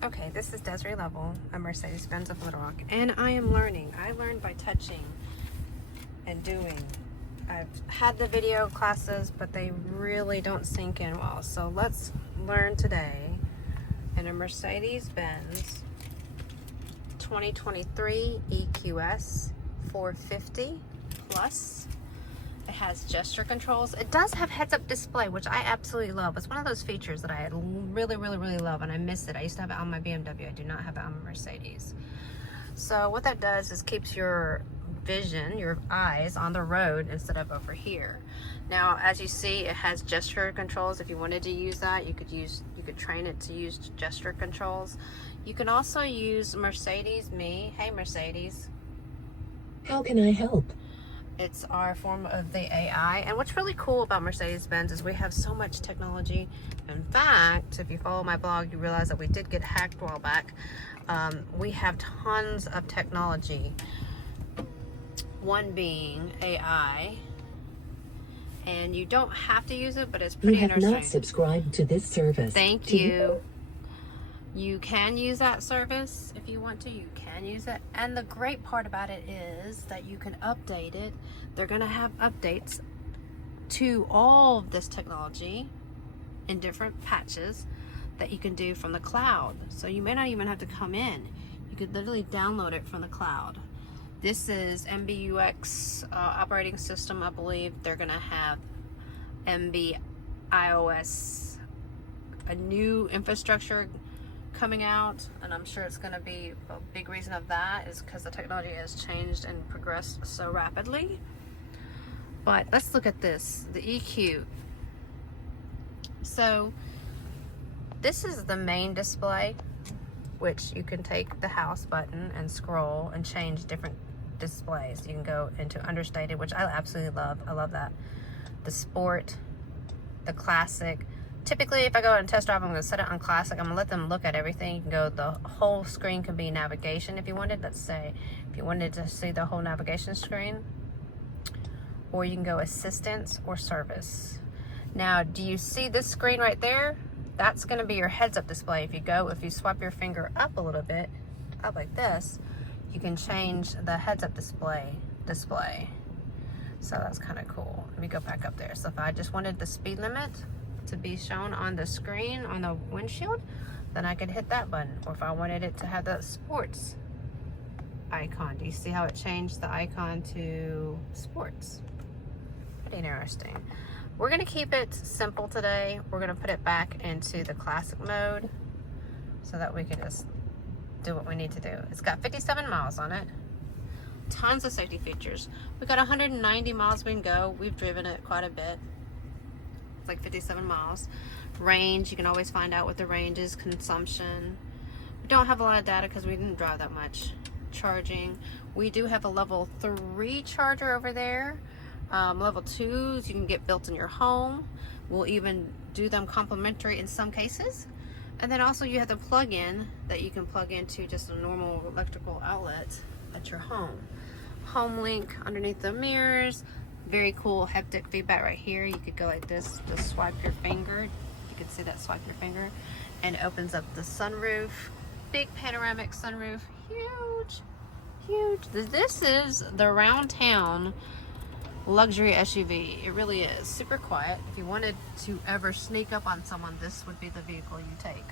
Okay, this is Desiree Lovell, a Mercedes-Benz of Little Rock, and I am learning. I learn by touching and doing. I've had the video classes, but they really don't sink in well. So let's learn today in a Mercedes-Benz 2023 EQS 450 Plus. It has gesture controls. It does have heads-up display, which I absolutely love. It's one of those features that I really love, and I miss it. I used to have it on my BMW. I do not have it on my Mercedes. So what that does is keeps your vision, your eyes on the road instead of over here. Now, as you see, it has gesture controls. If you wanted to use that, you could train it to use gesture controls. You can also use Mercedes Me. Hey, Mercedes. How can I help? It's our form of the AI. And what's really cool about Mercedes-Benz is we have so much technology. In fact, if you follow my blog, you realize that we did get hacked a while back. We have tons of technology. One being AI. And you don't have to use it, but it's pretty interesting. You have not subscribed to this service. Thank you. You can use that service if you want to. You can use it. And the great part about it is that you can update it. They're going to have updates to all of this technology in different patches that you can do from the cloud. So you may not even have to come in. You could literally download it from the cloud. This is MBUX operating system, I believe. They're going to have MB iOS, a new infrastructure coming out, and I'm sure it's going to be a big reason of that is because the technology has changed and progressed so rapidly. But let's look at this, the EQ. So this is the main display, which you can take the house button and scroll and change different displays. You can go into understated, which I absolutely love. I love that. The sport, the classic. Typically, if I go and test drive, I'm going to set it on classic. I'm going to let them look at everything. You can go, the whole screen can be navigation if you wanted. Let's say if you wanted to see the whole navigation screen. Or you can go assistance or service. Now, do you see this screen right there? That's going to be your heads-up display. If you swipe your finger up a little bit, up like this, you can change the heads-up display. So that's kind of cool. Let me go back up there. So if I just wanted the speed limit to be shown on the screen, on the windshield, then I could hit that button. Or if I wanted it to have the sports icon. Do you see how it changed the icon to sports? Pretty interesting. We're going to keep it simple today. We're going to put it back into the classic mode so that we can just do what we need to do. It's got 57 miles on it. Tons of safety features. We got 190 miles we can go. We've driven it quite a bit. It's like 57 miles. Range, you can always find out what the range is. Consumption. We don't have a lot of data because we didn't drive that much. Charging. We do have a level 3 charger over there. Level 2s you can get built in your home. We'll even do them complimentary in some cases. And then also you have the plug-in that you can plug into just a normal electrical outlet at your home. Home link underneath the mirrors. Very cool haptic feedback right here. You could go like this, just swipe your finger. You can see that, swipe your finger, and it opens up the sunroof. Big panoramic sunroof, huge. This is the Round Town luxury SUV. It really is super quiet. If you wanted to ever sneak up on someone, this would be the vehicle you take.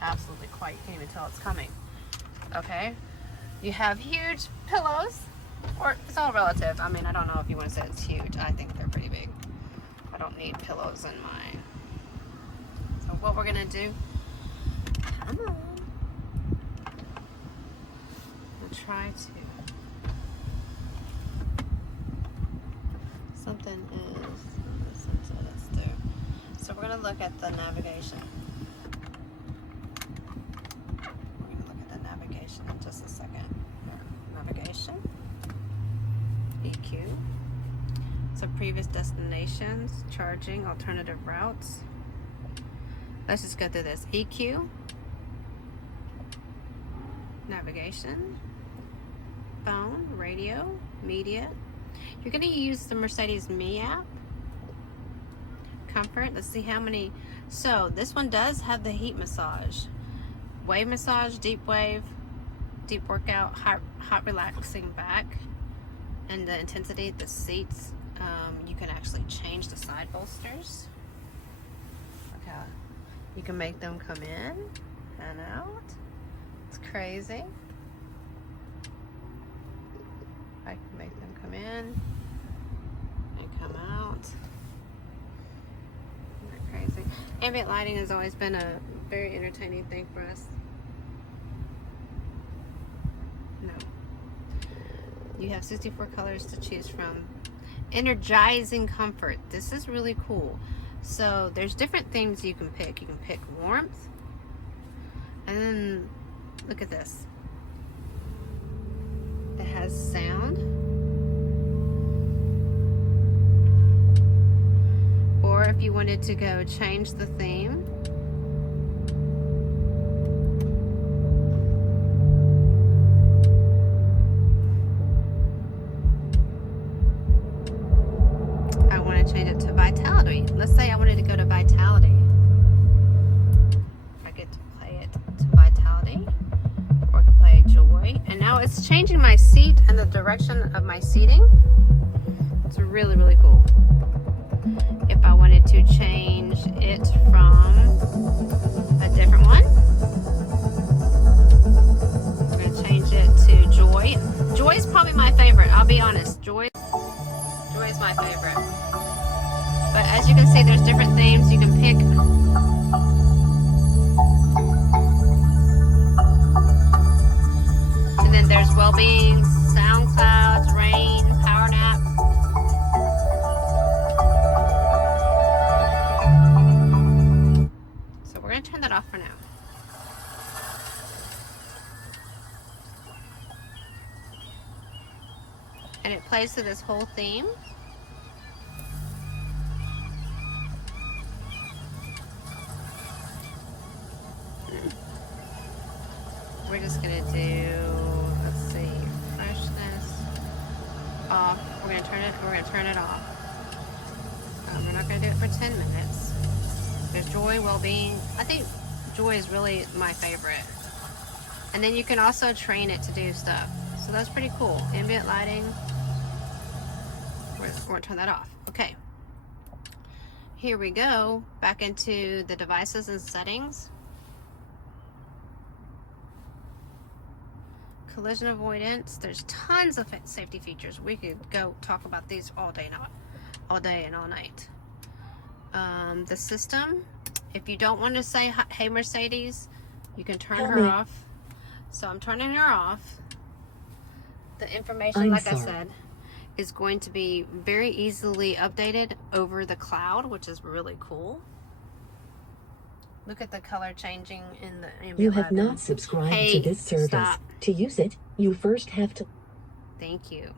Absolutely quiet. You can't even tell it's coming. Okay. You have huge pillows, or it's all relative. I mean, I don't know if you want to say it's huge. I think they're pretty big. I don't need pillows in mine. So what we're gonna do, come on, we'll try to. Something is, let's do. So we're gonna look at the navigation. We're gonna look at the navigation in just a second. Navigation, EQ. So previous destinations, charging, alternative routes. Let's just go through this. EQ, navigation, phone, radio, media. You're going to use the Mercedes Me app. Comfort. Let's see how many. So this one does have the heat massage. wave massage, deep wave, deep workout, hot relaxing back, and the intensity of the seats. You can actually change the side bolsters. Look how you can make them come in and out. It's crazy. I can make them come in and come out. Isn't that crazy? Ambient lighting has always been a very entertaining thing for us. No. You have 64 colors to choose from. Energizing comfort. This is really cool. So there's different things you can pick. You can pick warmth. And then look at this. It has sound. Or if you wanted to go change the theme. I want to change it to vitality. Let's say I wanted to go to vitality. I get to play it to vitality. Or I can play joy. And now it's changing my seat and the direction of my seating. It's really, really cool. If I wanted to change it from a different one, I'm going to change it to joy. Joy is probably my favorite, I'll be honest. Joy is my favorite. But as you can see, there's different themes you can pick. And then there's well-being, sound clouds, rain, power nap. So we're going to turn that off for now. And it plays to this whole theme. We're just going to do, let's see, freshness off. We're going to turn it off. We're not going to do it for 10 minutes. There's joy, well-being. I think joy is really my favorite. And then you can also train it to do stuff. So that's pretty cool. Ambient lighting. We're going to turn that off. Okay. Here we go. Back into the devices and settings. Collision avoidance. There's tons of safety features. We could go talk about these all day and all night. The system. If you don't want to say, hey Mercedes, you can turn her off. So I'm turning her off. The information, I said, is going to be very easily updated over the cloud, which is really cool. Look at the color changing in the ambient You have lighting. not subscribed to this service. Stop. To use it, you first have to... Thank you.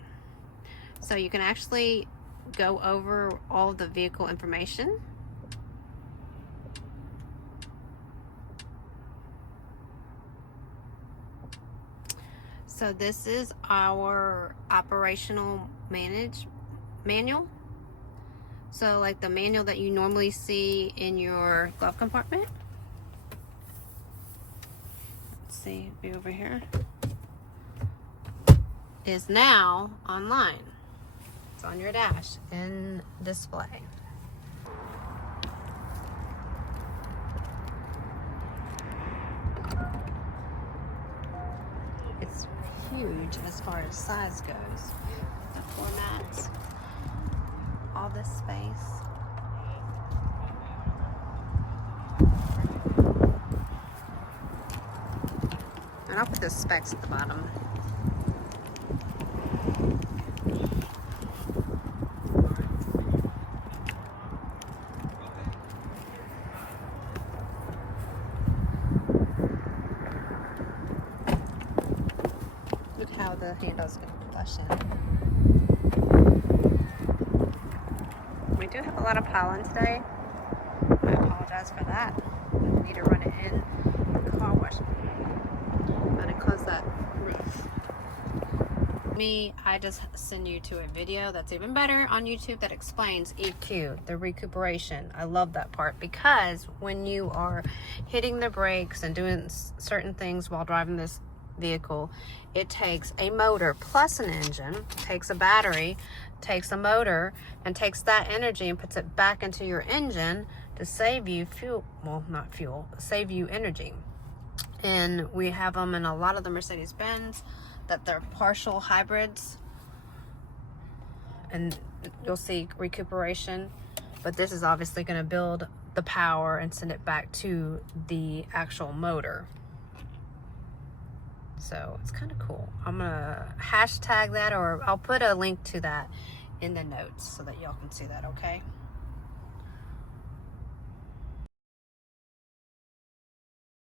So you can actually go over all of the vehicle information. So this is our operational manual. So like the manual that you normally see in your glove compartment. Let's see, be over here. Is now online. It's on your dash in display. It's huge as far as size goes. The formats, all this space. And I'll put the specs at the bottom. Look how the handle's going to flush in. We do have a lot of pollen today. I apologize for that. We need to run it in the car wash. I'm going to close that roof. Me, I just send you to a video that's even better on YouTube that explains EQ, the recuperation. I love that part because when you are hitting the brakes and doing certain things while driving this vehicle, it takes a motor plus an engine, takes a battery, takes a motor, and takes that energy and puts it back into your engine to save you fuel. Well, not fuel, save you energy. And we have them in a lot of the Mercedes-Benz that they're partial hybrids, and you'll see recuperation, but this is obviously going to build the power and send it back to the actual motor. So it's kind of cool. I'm gonna hashtag that, or I'll put a link to that in the notes so that y'all can see that, okay?